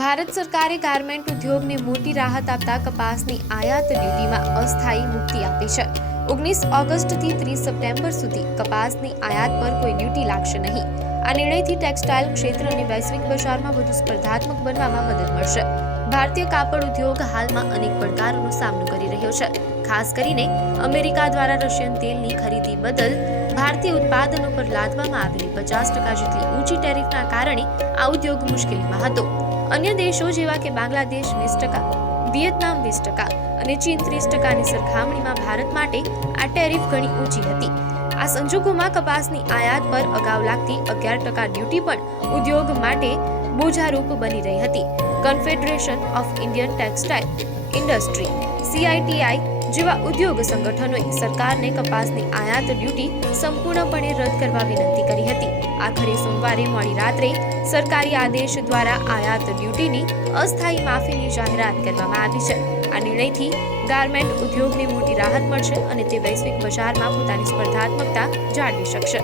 ભારત સરકારે ગાર્મેન્ટ ઉદ્યોગને મોટી રાહત આપતા કપાસની આયાત ડ્યુટીમાં અસ્થાયી મુક્તિ આપી છે। 19 ઓગસ્ટથી 30 સપ્ટેમ્બર સુધી કપાસની આયાત પર કોઈ ડ્યુટી લાગશે નહીં। આ નિર્ણયથી ટેક્સટાઇલ ક્ષેત્ર અને વૈશ્વિક બજારમાં વધુ સ્પર્ધાત્મક બનવામાં મદદ મળશે। ભારતીય કાપડ ઉદ્યોગ હાલમાં અનેક પડકારોનો સામનો કરી રહ્યો છે। ખાસ કરીને અમેરિકા દ્વારા રશિયન તેલની ખરીદી બદલ ભારતીય ઉત્પાદનો પર લાદવામાં આવેલી 50% જેટલી ઊંચી ટેરિફના કારણે આ ઉદ્યોગ મુશ્કેલીમાં હતો। અન્ય દેશો જેવા કે બાંગ્લાદેશ 20%, વિયેતનામ 20% અને ચીન 30%ની સરખામણીમાં ભારત માટે આ ટેરિફ ઘણી ઊંચી હતી। આ સંજોગોમાં કપાસની આયાત પર અગાઉ લાગતી 11% ડ્યુટી પણ ઉદ્યોગ માટે બોજારૂપ બની રહી હતી। Confederation of Indian textile industry CITI જેવા ઉદ્યોગ સંગઠનોએ સરકારને કપાસની આયાત ડ્યુટી સંપૂર્ણપણે રદ કરવા વિનંતી કરી હતી। આખરે સોમવારે મોડી રાત્રે સરકારી આદેશ દ્વારા આયાત ડ્યુટીની અસ્થાયી માફીની જાહેરાત કરવામાં આવી છે। આ નિર્ણયથી ગાર્મેન્ટ ઉદ્યોગને મોટી રાહત મળશે અને તે વૈશ્વિક બજારમાં પોતાની સ્પર્ધાત્મકતા જાળવી શકશે।